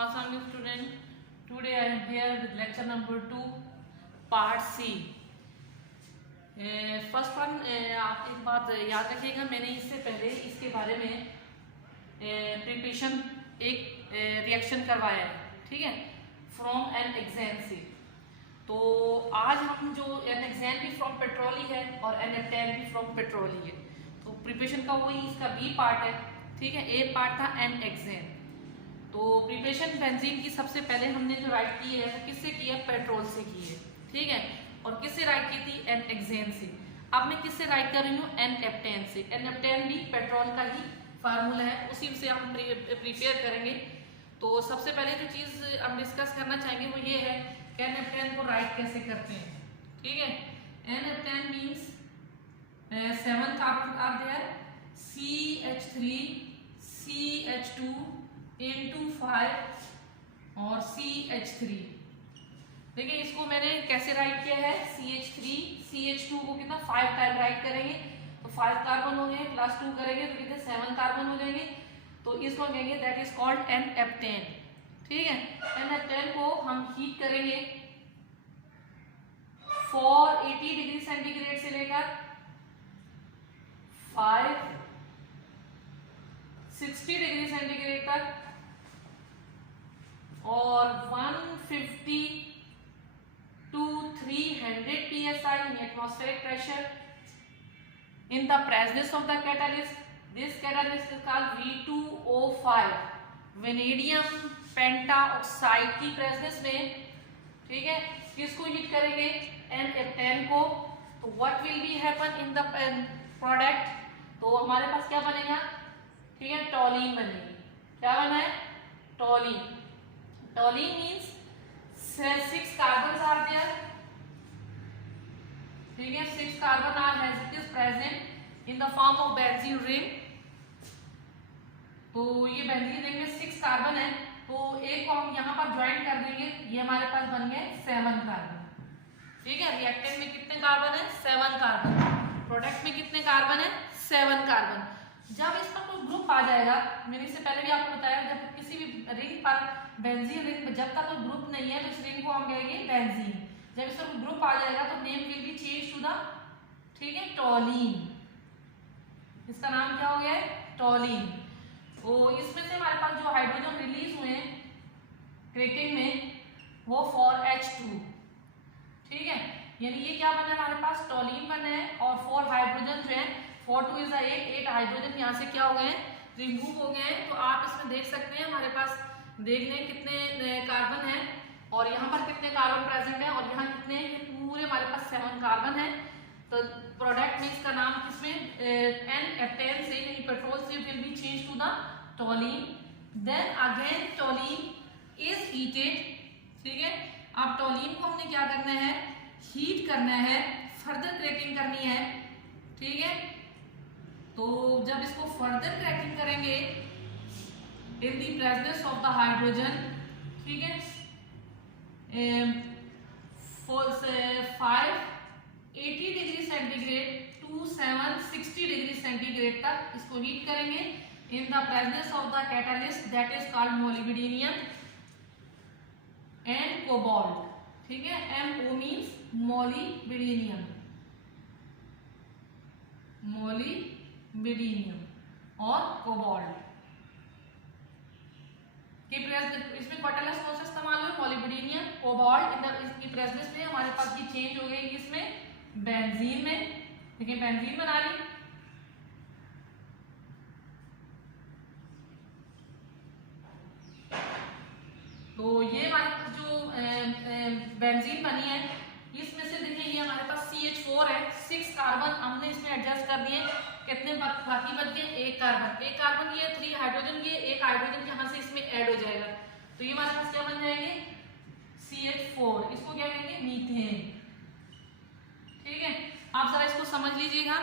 Assalamualaikum student. Today I am here with lecture number 2, part C. First one आप एक बात याद रखिएगा, मैंने इससे पहले इसके बारे में प्रिपरेशन एक रिएक्शन करवाया है, ठीक है, फ्रॉम एन एग्जाम से। तो आज हम जो एन एग्जाम भी फ्रॉम पेट्रोल ही है और एन एप्टेन भी फ्रॉम पेट्रोल ही है, तो प्रिपरेशन का वही इसका बी पार्ट है, ठीक है। ए पार्ट था एन एग्जाम। तो प्रिपरेशन बेंजीन की सबसे पहले हमने जो राइट की है वो किससे की है? पेट्रोल से की है, ठीक है। और किससे राइट की थी? एन एग्जेन से। अब मैं किससे राइट कर रही हूँ? एन एप्टेन से। एन एप्टेन भी पेट्रोल का ही फार्मूला है, उसी से हम प्रिपेयर करेंगे। तो सबसे पहले जो चीज़ हम डिस्कस करना चाहेंगे वो ये है कि एन एप्टेन को राइट कैसे करते हैं, ठीक है। An heptane means 7 carbon are there, CH3 CH2 into 5 और CH3। देखिए इसको मैंने कैसे राइट किया है? CH3 CH2 को कितना 5 टाइम राइट करेंगे तो 5 कार्बन हो गए, प्लस 2 करेंगे तो कितने 7 कार्बन हो जाएंगे। तो इसको कहेंगे दैट इज कॉल्ड एन एप्टेन, ठीक है। एन एप्टेन को हम हीट करेंगे 480 डिग्री सेंटीग्रेड से लेकर 560 डिग्री सेंटीग्रेड तक और 150 to 300 psi in atmospheric pressure in the presence of the catalyst. This catalyst is called V2O5, vanadium pentoxide की प्रेजेंस में, ठीक है। किसको हीट करेंगे? एन एप्टेन को। तो what will be happen in the product? तो हमारे पास क्या बनेगा? ठीक है, टॉलीन बनेगी। क्या बना है? Toluene. Toluene means 6 carbon are there, ठीक है। 6 carbon are has it is present in the form of benzene ring. तो ये बेंजीन रिंग में 6 कार्बन है, तो एक को हम यहाँ पर ज्वाइन कर देंगे, ये हमारे पास बन गए 7 कार्बन, ठीक है। रिएक्टेंट में कितने कार्बन है? 7 कार्बन। प्रोडक्ट में कितने कार्बन है? 7 कार्बन। जब इस पर कोई ग्रुप आ जाएगा, मैंने इससे पहले भी आपको बताया, जब किसी भी रिंग पर बेंजीन रिंग में जब तक कोई ग्रुप नहीं है तो इस रिंग को हम कहेंगे बेंजीन। जब इस पर ग्रुप आ जाएगा तो name will be change to the, ठीक है, टॉलीन। इसका नाम क्या हो गया है? टॉलीन। तो इसमें से हमारे पास जो हाइड्रोजन रिलीज हुए हैं क्रैकिंग में वो 4H2, ठीक है। यानी ये क्या बना है? हमारे पास टॉलीन बना है और 4 हाइड्रोजन जो है 4 2 इज 8 हाइड्रोजन यहाँ से क्या हो गए हैं? रिमूव हो गए हैं। तो आप इसमें देख सकते हैं हमारे पास, देख लें कितने कार्बन है और यहाँ पर कितने कार्बन प्रेजेंट है और यहाँ कितने, ये पूरे हमारे पास 7 कार्बन है। तो प्रोडक्ट में इसका नाम किसमें? एन एप्टेन से, यानी पेट्रोल से will be change to the toluene. Then again toluene is heated, ठीक है। अब टॉलीन को हमने क्या करना है? हीट करना है, फर्दर क्रैकिंग करनी है, ठीक है। तो जब इसको फर्दर क्रैकिंग करेंगे in the presence of the hydrogen, ठीक है, 580 degree centigrade to 760 degree centigrade तक इसको हीट करेंगे in the presence of the catalyst that is called molybdenum and cobalt, ठीक है। MO मीन्स मोलिब्डेनियम, मोलिब्डेनियम और कोबाल्ट की प्रेजेंस। इसमें कैटलिस्ट कौन सा इस्तेमाल हुआ? मोलिब्डेनियम, कोबाल्ट। इसकी प्रेजेंस में हमारे पास ये चेंज हो गई इसमें बेंजीन में, देखिए बेंजीन बना ली। तो ये हमारे पास जो बेंजीन बनी है इसमें से देखिए ये हमारे पास CH4 है, 6 कार्बन हमने इसमें एडजस्ट कर दिए। कितने बाकी बच गए? 1 कार्बन। 1 कार्बन ये 3 हाइड्रोजन ये 1 हाइड्रोजन यहाँ से इसमें ऐड हो जाएगा, तो ये हमारे पास क्या बन जाएंगे? CH4। इसको क्या कहेंगे? मीथेन, ठीक है। आप जरा इसको समझ लीजिएगा।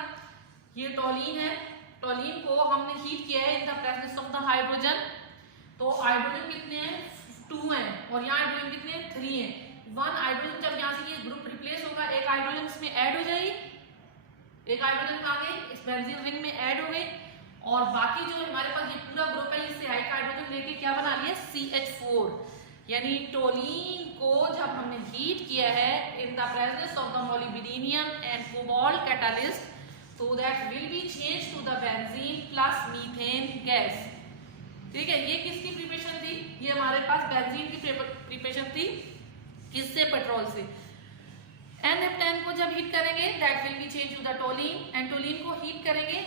ये टॉलीन है, टॉलीन को हमने हीट किया है in the presence of the hydrogen. तो हाइड्रोजन कितने हैं? 2 हैं और यहाँ हाइड्रोजन कितने हैं? 3 हैं। 1 हाइड्रोजन जब यहाँ से ये ग्रुप रिप्लेस होगा, 1 हाइड्रोजन इसमें ऐड हो जाएगी, 1 हाइड्रोजन कहाँ गई? इस बेंजीन रिंग में ऐड हो गई और बाकी जो हमारे पास ये पूरा ग्रुप है इससे एक हाइड्रोजन लेके क्या बना लिया CH4, यानी टोलीन को जब हमने हीट किया है in the presence of the molybdenum and cobalt catalyst, so that will be changed to the benzene plus methane gas। ठीक है, ये किसकी प्रिपरेशन थी, ये हमारे पास बेंजीन की प्रिपरेशन थी, किससे, पेट्रोल से। N-हेप्टेन को जब हीट करेंगे that will be change to the toluene, and toluene को हीट करेंगे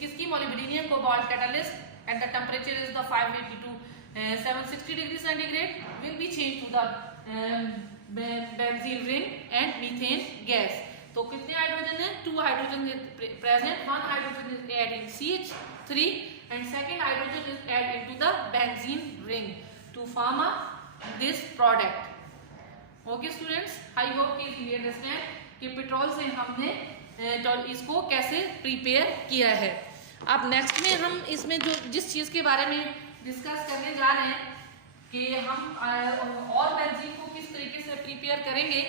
किसकी, molybdenum cobalt catalyst at the temperature is the 580 to 760 degree centigrade will be change to the benzene ring and methane gas. तो कितने hydrogen है, 2 hydrogen present, 1 hydrogen is add in CH3 and second hydrogen is add into the benzene ring to form this product. Okay students, I hope कि you understand कि petrol से हमने इसको कैसे prepare किया है। अब नेक्स्ट में हम इसमें जो जिस चीज के बारे में डिस्कस करने जा रहे हैं कि हम और बेंजीन को किस तरीके से प्रिपेयर करेंगे।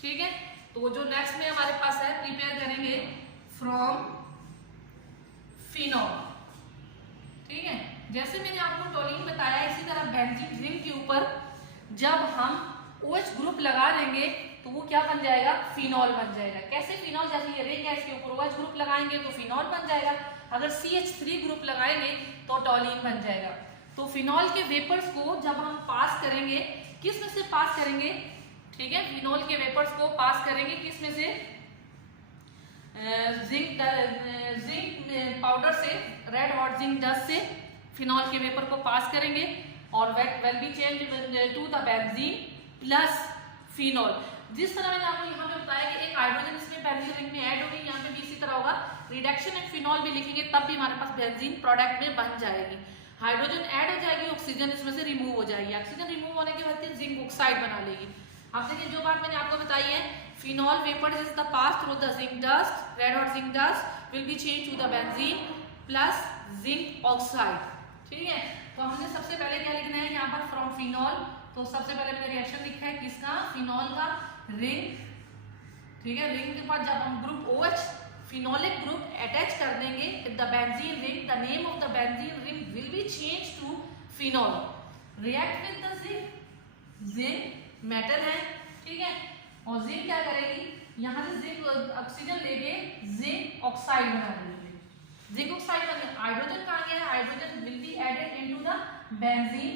ठीक है, तो जो नेक्स्ट में हमारे पास है, प्रिपेयर करेंगे फ्रॉम फिनॉल। ठीक है, जैसे मैंने आपको टोलीन बताया, इसी तरह बेंजीन रिंग के ऊपर जब हम OH ग्रुप लगा देंगे तो वो क्या बन जाएगा, फिनॉल बन जाएगा। कैसे फिनॉल, जैसे ये रिंग है इसके ऊपर OH ग्रुप लगाएंगे तो फिनॉल बन जाएगा, अगर CH3 ग्रुप लगाएंगे तो टोलीन बन जाएगा। तो फिनॉल के वेपर्स को जब हम पास करेंगे, किस में से पास करेंगे, ठीक है, फिनॉल के वेपर्स को पास करेंगे किस में से, जिंक पाउडर से, रेड हॉट जिंक डस्ट से फिनॉल के वेपर को पास करेंगे और will be change to the benzene plus phenol. जिस तरह मैंने आपको यहाँ पे बताया कि एक हाइड्रोजन इसमें बेंजीन रिंग में ऐड होगी, यहाँ पे भी इसी तरह होगा, रिडक्शन एंड फिनॉल भी लिखेंगे तब भी हमारे पास बेंजीन प्रोडक्ट में बन जाएगी। हाइड्रोजन ऐड हो जाएगी, ऑक्सीजन इसमें से रिमूव हो जाएगी, ऑक्सीजन रिमूव होने के बाद जिंक ऑक्साइड बना लेगी। अब देखिए जो बात मैंने आपको बताई है, phenol vapour is the pass through the zinc dust, red hot zinc dust will be change to the benzene plus zinc oxide. ठीक है, तो हमने सबसे पहले क्या लिखना है यहाँ पर, फ्रॉम फिनॉल। तो सबसे पहले मैंने रिएक्शन लिखा है किसका, फिनॉल का, रिंग। ठीक है, रिंग के बाद जब हम group OH phenolic group attach कर देंगे the benzene ring, the name of the benzene ring will be change to phenol. React with the zinc, zinc metal है, ठीक है, और जिंक क्या करेगी, यहाँ से जिंक ऑक्सीजन लेके जिंक ऑक्साइड बना देगी। जिंक ऑक्साइड बन गया, हाइड्रोजन कहाँ गया, hydrogen will be added into the benzene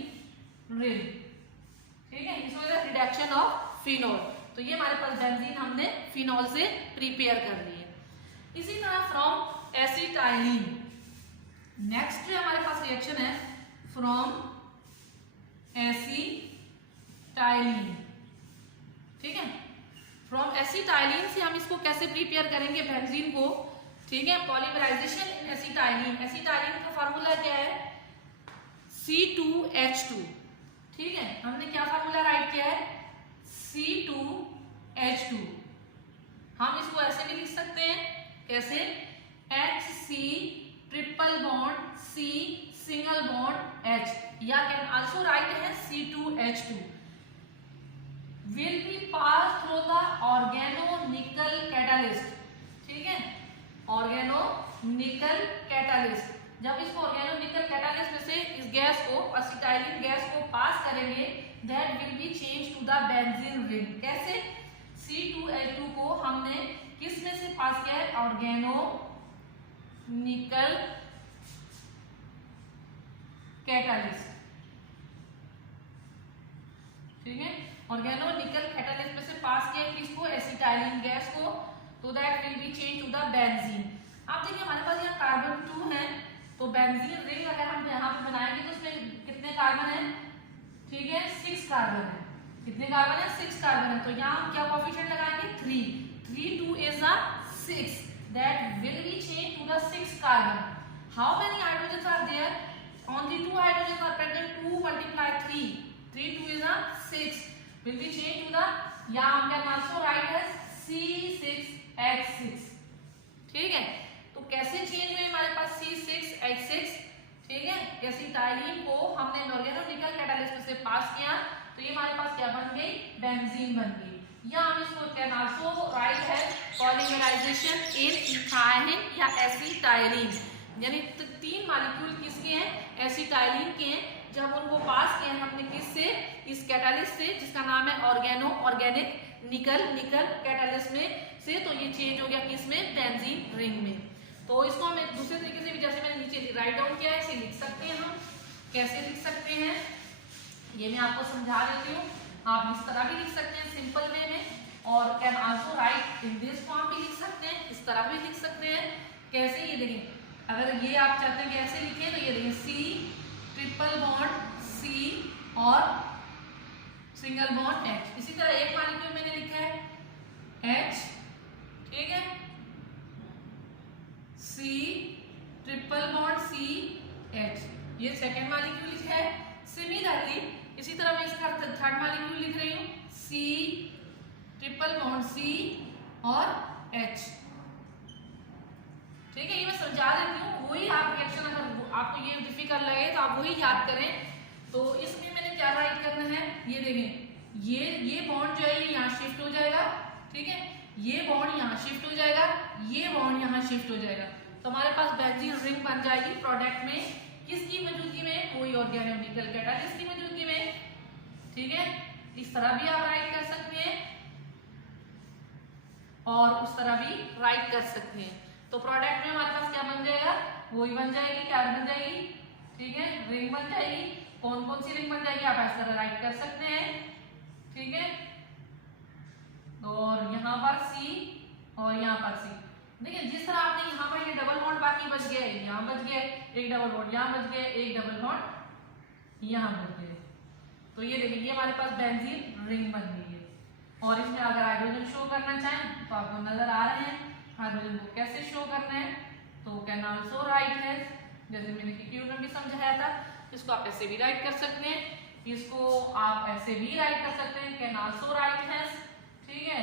ring. ठीक है, इसमें रिडक्शन ऑफ फिनॉल। तो ये हमारे पास बेंजीन हमने फिनॉल से प्रिपेयर कर ली है। इसी तरह फ्रॉम एसिटाइलिन, नेक्स्ट जो हमारे पास रिएक्शन है फ्रॉम एसिटाइलिन। ठीक है, फ्रॉम एसिटाइलिन से हम इसको कैसे प्रिपेयर करेंगे बेंजीन को। ठीक है, पॉलीमराइजेशन इन एसिटाइलिन, एसिटाइलिन का फार्मूला क्या है, C2H2। ठीक है, हमने क्या फार्मूला राइट किया है, C2H2। हम इसको ऐसे भी लिख सकते हैं, कैसे, HC triple bond C single bond H, या कैन आल्सो राइट है C2H2 will be pass through the organo nickel catalyst. ठीक है, ऑर्गेनो निकल कैटालिस्ट, जब इसको ऑर्गेनो निकल कैटालिस्ट में से इस गैस को, एसिटाइलिन गैस को पास करेंगे that will be change to the benzene ring. कैसे, C2H2 को हमने किस में से पास किया है, ऑर्गेनो निकल कैटालिस्ट। ठीक है, ऑर्गेनो निकल कैटालिस्ट में से पास किया किसको, एसिटाइलिन गैस को, तो that will be change to the benzene. अब देखिए हमारे पास यहाँ कार्बन 2 है, तो बेंजीन रिंग अगर हम यहाँ पे बनाएंगे तो उसमें कितने कार्बन है, ठीक है, 6 कार्बन है। कितने कार्बन है, 6 कार्बन है। तो यहाँ हम क्या कोएफिशिएंट लगाएंगे, 3 2 is a 6, that will be changed to the 6 carbon. How many hydrogens are there, only 2 hydrogens are present, 2 multiply 3 2 is a 6 will be changed to the, यहाँ हम can also write as C6H6। ठीक है, तो कैसे change हुए हमारे पास C6H6। ठीक है, एसिटाइलिन को हमने ऑर्गेनो निकल कैटालिस्ट में से पास किया तो ये हमारे पास क्या बन गई, बेंजीन बन गई। या हम इसको कैन आल्सो राइट है पॉलीमराइजेशन इन इथाइलिन या एसिटाइलिन, यानी 3 मॉलिक्यूल किसके हैं, एसिटाइलिन के हैं, जब उनको पास किए हमने किससे, इस कैटालिस्ट से जिसका नाम है ऑर्गेनिक निकल कैटालिस्ट में से, तो ये चेंज हो गया किसमें, बेंजीन रिंग में। तो इसको हम एक दूसरे तरीके से भी, जैसे मैंने नीचे राइट डाउन किया है, इसे लिख सकते हैं हम। कैसे लिख सकते हैं ये मैं आपको समझा देती हूँ। आप इस तरह भी लिख सकते हैं सिंपल वे में, और can also right in this form भी लिख सकते हैं, इस तरह भी लिख सकते हैं। कैसे, ये देखिए, अगर ये आप चाहते हैं कि ऐसे लिखें तो ये देखिए C ट्रिपल बॉन्ड C और सिंगल बॉन्ड H। इसी तरह एक मॉलिक्यूल मैंने लिखा है H, ठीक है, C triple bond C H, ये सेकेंड मॉलिक्यूल लिखा है। सिमिलरली इसी तरह मैं इसका थर्ड मॉलिक्यूल लिख रही हूँ C ट्रिपल बॉन्ड C और H, ठीक है। ये मैं समझा देती हूँ, वही आप रिएक्शन, अगर आपको ये डिफिकल्ट लगे तो आप वही याद करें। तो इसमें मैंने क्या राइट करना है, ये देखें, ये बॉन्ड जो है ये यहाँ शिफ्ट हो जाएगा, ठीक है, ये बॉन्ड यहाँ शिफ्ट हो जाएगा, ये बॉन्ड यहाँ शिफ्ट हो जाएगा, तो हमारे पास बेंजीन रिंग बन जाएगी प्रोडक्ट में, किसकी मौजूदगी में, कोई ऑर्गेनोनिकल कैटालिस्ट की मौजूदगी में, ठीक है। इस तरह भी आप राइट कर सकते हैं और उस तरह भी राइट कर सकते हैं। तो प्रोडक्ट में हमारे पास क्या बन जाएगा, वही बन जाएगी, क्या बन जाएगी, ठीक है, रिंग बन जाएगी। कौन कौन सी रिंग बन जाएगी आप इस तरह राइट कर सकते हैं, ठीक है। और यहाँ पर C और यहाँ पर C, देखिए जिस तरह आपने यहाँ पर ये डबल बॉन्ड बाकी बच गया, यहाँ बच गया एक डबल बॉन्ड, यहाँ बच गया एक डबल बॉन्ड, यहाँ बच गया, तो ये देखिए ये हमारे पास बेंजीन रिंग बन गई है। और इसमें अगर हाइड्रोजन शो करना चाहें तो आपको नजर आ रहे हैं हाइड्रोजन को कैसे शो करना है, तो कैन आल्सो राइट है, जैसे मैंने क्यू में भी समझाया था। इसको आप ऐसे भी राइट कर सकते हैं, इसको आप ऐसे भी राइट कर सकते हैं, कैन आल्सो राइट है, ठीक है,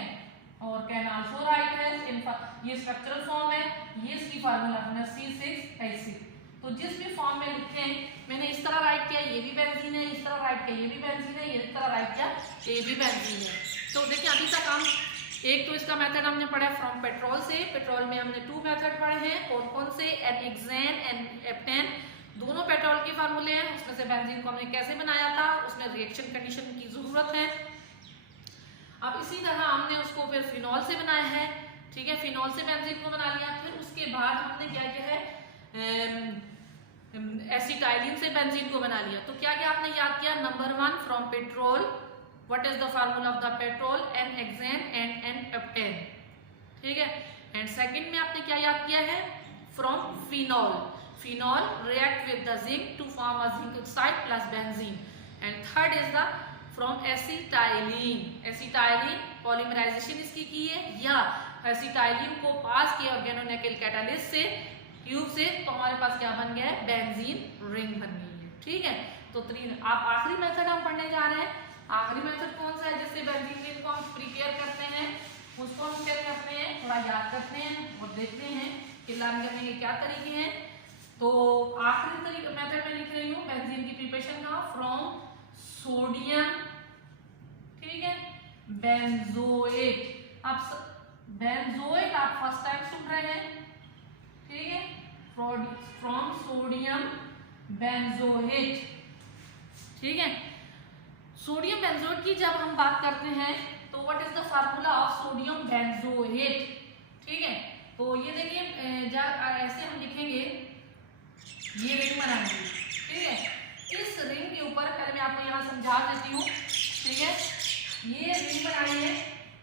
और कैन आल्सो राइट है। ये स्ट्रक्चरल फॉर्म है, ये इसकी फार्मूला है C6H6। तो जिस भी फॉर्म में लिखे हैं, मैंने इस तरह राइट किया ये भी बेंजीन है, इस तरह राइट किया ये भी बेंजीन है, इस तरह राइट किया ये भी बेंजीन है। तो देखिए अभी तक हम एक तो इसका मेथड हमने पढ़ा है फ्रॉम पेट्रोल से, पेट्रोल में हमने 2 मेथड पढ़े हैं, कौन कौन से, एन एंड एप्टेन, दोनों पेट्रोल के फार्मूले हैं। उसमें से बेंजीन को हमने कैसे बनाया था, उसमें रिएक्शन कंडीशन की जरूरत है। अब इसी तरह हमने उसको फिर फिनॉल से बनाया है, ठीक है, फिनॉल से बेंजीन को बना लिया। फिर उसके बाद हमने क्या किया है, एसिटाइलिन से बेंजीन को बना लिया। तो क्या क्या आपने याद किया, number 1 from petrol, what is the formula of the petrol, N hexane and N heptane, ठीक है। एंड सेकंड में आपने क्या याद किया है, from phenol, phenol react with the zinc to form a zinc oxide plus benzene. And third is the from acetylene, acetylene polymerization इसकी की है, या एसिटाइलिन को पास किया ऑर्गेनोनिकल कैटालिस्ट से, ट्यूब से, तो हमारे पास क्या बन गया है, बेंजीन रिंग बन गई है, ठीक है। तो 3 आप आखिरी मेथड हम पढ़ने जा रहे हैं। आखिरी मेथड कौन सा है, जिससे बेंजीन रिंग को हम प्रिपेयर करते हैं, उसको हम क्या करते हैं, थोड़ा याद करते हैं और देखते हैं कि लर्न करने के क्या तरीके हैं। तो आखिरी तरीके मेथड में लिख रही हूँ बेंजीन की प्रिपरेशन का, फ्रॉम सोडियम, ठीक है, बेंजोएट। आप बेंजोएट आप फर्स्ट टाइम सुन रहे हैं, ठीक है, फ्रॉम सोडियम बेंजोएट, ठीक है। सोडियम बेंजोएट की जब हम बात करते हैं तो what is the formula of sodium benzoate, ठीक है। तो ये देखिए जब ऐसे हम लिखेंगे, ये रिंग बनाएंगे, ठीक है। इस रिंग के ऊपर पहले मैं आपको यहाँ समझा देती हूँ, ठीक है, ये रिंग बनाई है,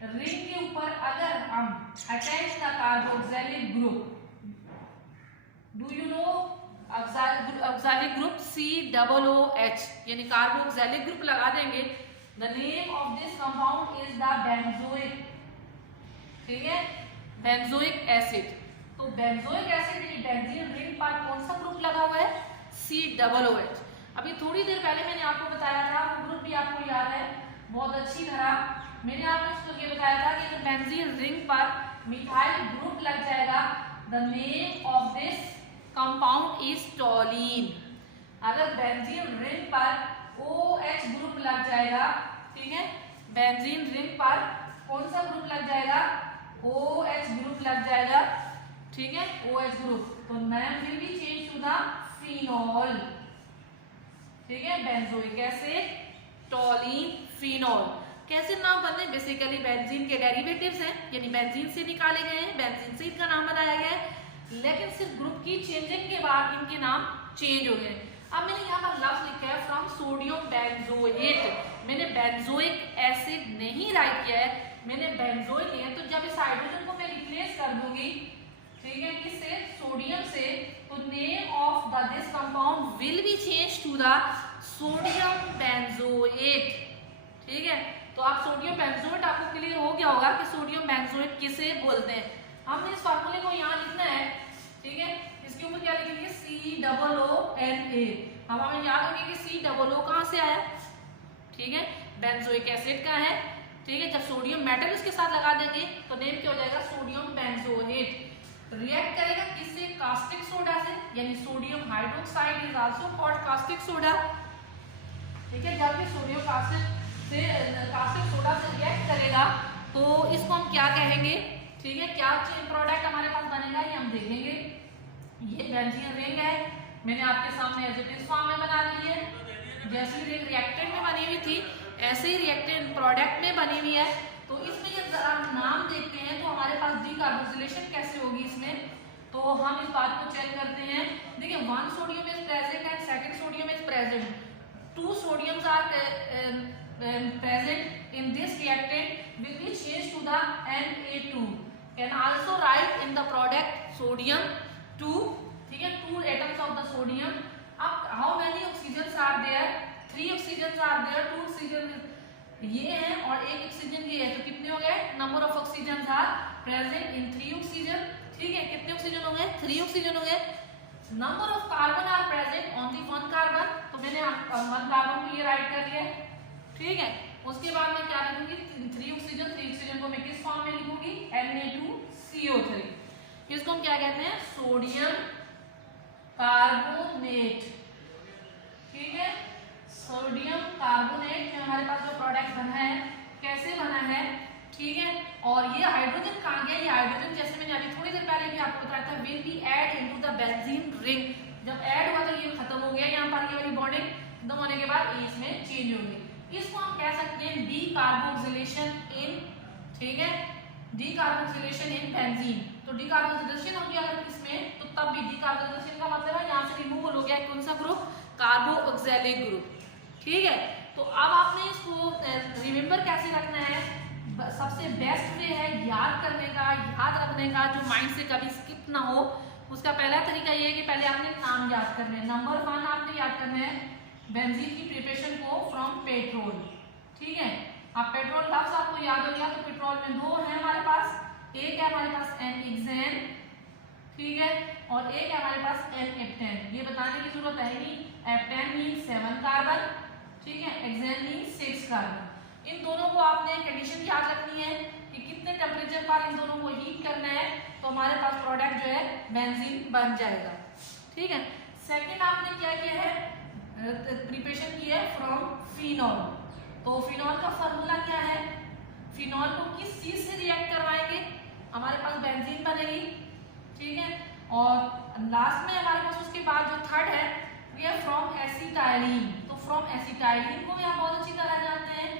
रिंग के ऊपर अगर हम attach the carboxylic group, do you know oxalic group COOH, यानी कार्बोक्सिलिक ग्रुप लगा देंगे, the name of this compound is the benzoic, ठीक है, बेंजोइक एसिड। तो बेंजोइक एसिड यानी बेंजीन रिंग पर कौन सा ग्रुप लगा हुआ है, COOH। अभी थोड़ी देर पहले मैंने आपको बताया था, वो ग्रुप भी आपको याद है बहुत अच्छी तरह, मैंने आपको ये बताया था कि बेंजीन रिंग पर मिथाइल ग्रुप लग जाएगा, the name of this compound is toluene. अगर बेंजीन रिंग पर OH ग्रुप लग जाएगा, ठीक है, बेंजीन रिंग पर कौन सा ग्रुप लग जाएगा, OH ग्रुप लग जाएगा, ठीक है, OH ग्रुप, तो name will be change to the phenol, ठीक है, बेंजोइक एसिड, टोलीन, फिनॉल। कैसे नाम बने? बेसिकली बेंजीन के डेरिवेटिव्स हैं, यानी बेंजीन से निकाले गए हैं, बेंजीन से इनका नाम बनाया गया है, लेकिन सिर्फ ग्रुप की चेंजिंग के बाद इनके नाम चेंज हो गए। अब मैंने यहाँ पर लफ्ज लिखा है फ्रॉम सोडियम बेंजोएट, मैंने बेंजोइक एसिड नहीं राइट किया है, मैंने बेंजोइक लिया है। तो जब इस हाइड्रोजन को मैं रिप्लेस कर दूंगी, ठीक है, किससे? सोडियम से, तो name of the this compound will be change to the sodium benzoate. ठीक है, तो आप सोडियम बेंजोएट, आपको क्लियर हो गया होगा कि सोडियम बेंजोएट किसे बोलते हैं। हमने इस फार्मूले को यहाँ लिखना है, ठीक है, इसके ऊपर क्या लिखेंगे? COONA। अब हमें याद होगी कि COO कहाँ से आया, ठीक है, बेंजोइक एसिड का है, ठीक है। जब सोडियम मेटल इसके साथ लगा देंगे तो नेम क्या हो जाएगा? Sodium benzoate. रिएक्ट करेगा किससे? कास्टिक सोडा से, यानी sodium hydroxide is also called caustic soda. ठीक है, जब ये सोडियम कास्टिक सोडा से रिएक्ट करेगा तो इसको हम क्या कहेंगे? ठीक है, क्या प्रोडक्ट हमारे पास बनेगा ये हम देखेंगे। ये बेंजीन रिंग है, मैंने आपके सामने एज इट इज फॉर्म में बना ली है। जैसी रिंग रिएक्टेंट में बनी हुई थी ऐसे ही रिएक्टेंट प्रोडक्ट में बनी हुई है। तो इसमें ये जरा नाम देखते हैं तो हमारे पास डीकार्बोक्सिलेशन कैसे होगी इसमें, तो हम इस बात को चेक करते हैं। देखिए, 1 sodium is present and second sodium is present, 2 sodiums are present in this reactant will be changed to the Na2, can also write in the product sodium 2, ठीक है, 2 atoms of the sodium। अब how many oxygens are there? 3 oxygens are there, 2 oxygen ये है और 1 oxygen ये है, तो कितने हो गए? Number of oxygen are present in 3 oxygen. ठीक है, कितने ऑक्सीजन हो गए? 3 ऑक्सीजन हो गए। Number of carbon are present only 1 carbon, तो मैंने 1 कार्बन को ये राइट कर लिया है। ठीक है, उसके बाद मैं क्या लिखूंगी? 3 ऑक्सीजन को मैं किस फॉर्म में लिखूंगी? Na2CO3। इसको हम क्या कहते हैं? Sodium carbonate. ठीक है, सोडियम कार्बोनेट में हमारे पास जो प्रोडक्ट बना है, कैसे बना है? ठीक है, और ये हाइड्रोजन कहाँ गया? ये हाइड्रोजन जैसे मैंने अभी थोड़ी देर पहले भी आपको बताया था, will be add into the benzene ring. जब ऐड हुआ तो ये खत्म हो गया, यहाँ पर ये वाली बॉन्डिंग खत्म होने के बाद ये इसमें चेंज होगी। इसको हम कह सकते हैं डीकार्बोक्सिलेशन इन, ठीक है, डीकार्बोक्सिलेशन इन बेंजीन। तो डीकार्बोक्सिलेशन हो गया अगर इसमें, तो तब भी डीकार्बोक्सिलेशन का मतलब है यहाँ से रिमूवल हो गया कौन सा ग्रुप? Carboxylic group. ठीक है, तो अब आपने इसको रिमेंबर कैसे रखना है? सबसे बेस्ट वे है याद करने का, याद रखने का, जो माइंड से कभी स्किप ना हो। उसका पहला तरीका ये है कि पहले आपने नाम याद करने हैं। नंबर 1 आपने याद करना है बेंजीन की प्रिपरेशन को फ्रॉम पेट्रोल। ठीक है, अब पेट्रोल लफ्ज आपको याद हो गया, तो पेट्रोल में 2 है हमारे पास, एक है हमारे पास N-हेक्सेन, ठीक है, और एक है हमारे पास N-हेप्टेन। ये बताने की जरूरत है नहीं, हेप्टेन मींस 7 कार्बन, ठीक है, हेक्सेन मींस 6 कार्बन। इन दोनों को आपने कंडीशन याद रखनी है कि कितने टेम्परेचर पर इन दोनों को हीट करना है, तो हमारे पास प्रोडक्ट जो है बेंजीन बन जाएगा। ठीक है, सेकंड आपने क्या किया है? प्रिपरेशन की है फ्रॉम फिनॉल। तो फिनॉल का फॉर्मूला क्या है? फिनॉल को किस चीज से रिएक्ट करवाएंगे? हमारे पास बेंजीन बनेगी। ठीक है, और लास्ट में हमारे पास उसके बाद जो थर्ड है वो है फ्रॉम एसिटाइलिन। तो फ्रॉम एसिटाइलिन को यहाँ बहुत अच्छी तरह जानते हैं,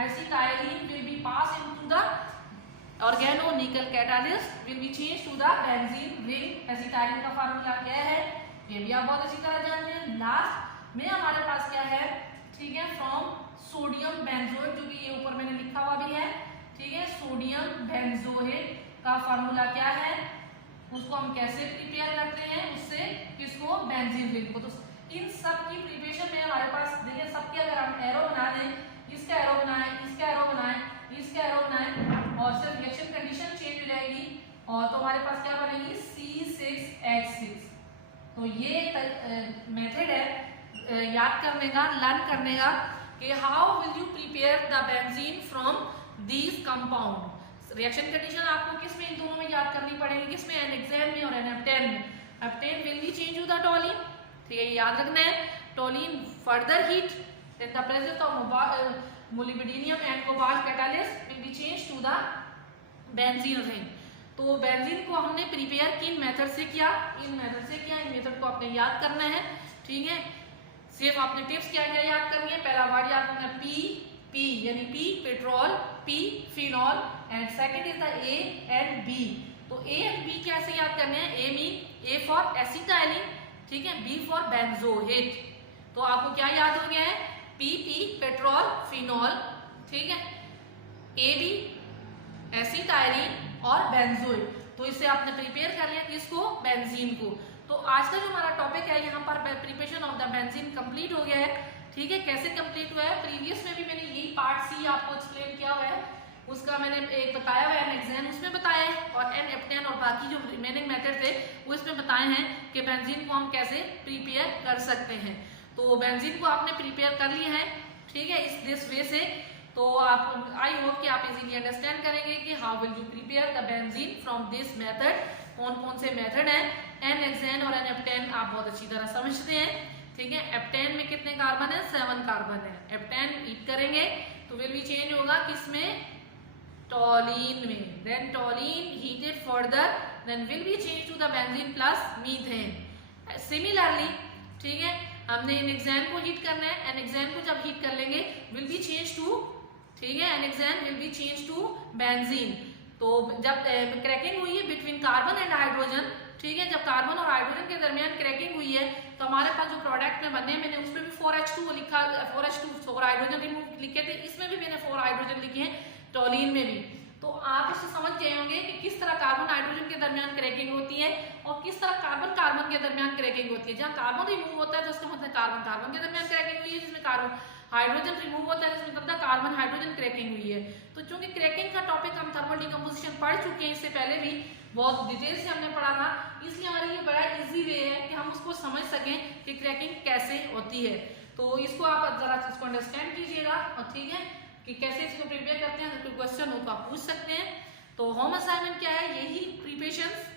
acetylene will be pass into the organo nickel catalyst will be change to the benzene ring. Acetylene का फार्मूला क्या है ये भी आप बहुत अच्छी तरह जानते हैं। लास्ट में हमारे पास क्या है? ठीक है, फ्रॉम सोडियम बेंजोएट, जो कि ये ऊपर मैंने लिखा हुआ भी है। ठीक है, सोडियम बेंजोएट का फार्मूला क्या है, उसको हम कैसे प्रिपेयर करते हैं? उससे किसको? बेंजीन रिंग को। तो इन सब की प्रिपरेशन में हमारे पास देखिए, सबके अगर हम एरो बना दें, इसका एरो बनाएं, इसका एरो बनाएं, इसका एरो बनाएं, और सिर्फ रिएक्शन कंडीशन चेंज हो जाएगी, और तो हमारे पास क्या बनेगी? C6H6। तो ये मेथड है याद करने का, लर्न करने का कि how will you prepare the benzene from these compound. Reaction condition आपको किस में? इन दोनों में याद करनी पड़ेगी, किसमें? N-हेक्सेन में और N-हेप्टेन में। Heptane will be change to the toluene, ठीक है, याद रखना है। Toluene further heat in the presence of molybdenum and cobalt catalyst will be change to the benzene ring. तो बेंजीन को हमने प्रिपेयर किन मेथड से किया? इन मेथड से किया। इन मेथड को आपने याद करना है। ठीक है, सिर्फ आपने टिप्स क्या क्या याद करनी है, पहला वर्ड याद करना है पी, पी यानी P petrol, P phenol, and second is the A and B. तो ए एंड बी कैसे याद करने हैं, A mean A for acetylene, ठीक है, बी फॉर बेंजोएट। तो आपको क्या याद हो गया है, पी पी पेट्रोल फिनॉल, ठीक है, ए बी एसिटाइलिन और बेंजोएट। तो इससे आपने प्रिपेयर कर लिया किसको, बेंजीन को। तो आज का जो हमारा टॉपिक है यहाँ पर preparation of the benzene complete हो गया है, ठीक है। कैसे कंप्लीट हुआ है, प्रीवियस में भी मैंने यही पार्ट सी आपको एक्सप्लेन किया हुआ है, उसका मैंने एक बताया हुआ है एन उसमें बताया है, और एन एप्टेन और बाकी जो रिमेनिंग मेथड थे वो इसमें बताए हैं कि बेंजीन को हम कैसे प्रिपेयर कर सकते हैं। तो बेंजीन को आपने प्रिपेयर कर लिया है, ठीक है, इस दिस वे से। तो आप आई होप कि आप इजीली अंडरस्टैंड करेंगे कि how will you prepare the benzene from this method, कौन कौन से मेथड हैं। एन एक्सेन और एन एप्टेन आप बहुत अच्छी तरह समझते हैं, ठीक है। एप्टेन में कितने कार्बन है, 7 कार्बन है। एप्टेन हीट करेंगे तो विल भी चेंज होगा किसमें, टॉलिन में, then toluene heated further then will be change to the benzene plus methane. Similarly, ठीक है, हमने एन को हीट करना है, एन को जब हीट कर लेंगे विल बी चेंज टू, ठीक है, N will be change to benzene. तो जब क्रैकिंग हुई है बिटवीन कार्बन एंड हाइड्रोजन, ठीक है, जब कार्बन और हाइड्रोजन के दरमियान क्रैकिंग हुई है तो हमारे पास जो प्रोडक्ट में बने, मैंने उसमें भी 4H2 लिखा, 4 हाइड्रोजन रिमूव लिखे थे, इसमें भी मैंने 4 हाइड्रोजन लिखे हैं, टॉलिन में भी। तो आप इससे समझ गए होंगे कि किस तरह कार्बन हाइड्रोजन के दरमियान क्रैकिंग होती है और किस तरह कार्बन कार्बन के दरमियान क्रैकिंग होती है। जहाँ कार्बन रिमूव होता है तो उसका मतलब कार्बन कार्बन के दरमियान क्रैकिंग हुई है, जिसमें कार्बन हाइड्रोजन रिमूव होता है जिसमें मतलब कार्बन हाइड्रोजन क्रैकिंग हुई है। तो चूंकि क्रैकिंग का टॉपिक हम थर्मल डिकम्पोजिशन पढ़ चुके हैं इससे पहले भी, बहुत डिटेल से हमने पढ़ा था, इसलिए हमारे लिए बड़ा इजी वे है कि हम उसको समझ सकें कि क्रैकिंग कैसे होती है। तो इसको आप जरा इसको अंडरस्टैंड कीजिएगा, और ठीक है कि कैसे इसको प्रिपेयर करते हैं। कोई क्वेश्चन हो तो आप पूछ सकते हैं। तो होम असाइनमेंट क्या है, यही प्रिपरेशंस,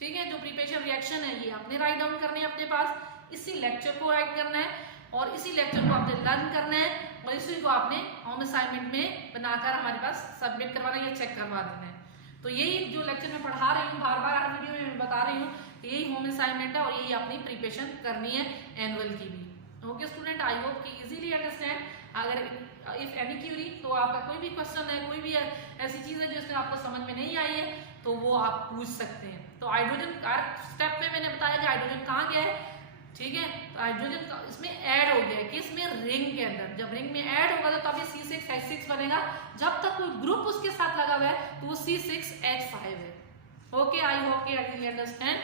ठीक है, जो प्रिपरेशन रिएक्शन है ये आपने राइट डाउन करने हैं अपने पास, इसी लेक्चर को राइट करना है और इसी लेक्चर को आपने लर्न करना है और इसी को आपने होम असाइनमेंट में बनाकर हमारे पास सबमिट करवाना है या चेक करवा देना है। तो यही जो लेक्चर में पढ़ा रही हूँ, बार बार हर वीडियो में बता रही हूँ, यही होम असाइनमेंट है और यही अपनी प्रिपरेशन करनी है एनुअल की भी। ओके स्टूडेंट, आई होप कि इजीली अंडरस्टैंड। अगर इफ एनी क्यूरी, तो आपका कोई भी क्वेश्चन है, कोई भी ऐसी चीज है जिसमें आपको समझ में नहीं आई है तो वो आप पूछ सकते हैं। तो हाइड्रोजन स्टेप में मैंने बताया कि हाइड्रोजन कहाँ गया है, ठीक है, तो हाइड्रोजन इसमें ऐड हो गया है, किसमें, रिंग के अंदर। जब रिंग में ऐड होगा तो तभी C6H6 बनेगा, जब तक कोई ग्रुप उसके साथ लगा हुआ है तो वो C6H5 है। ओके, आई होप कि यू अंडरस्टैंड।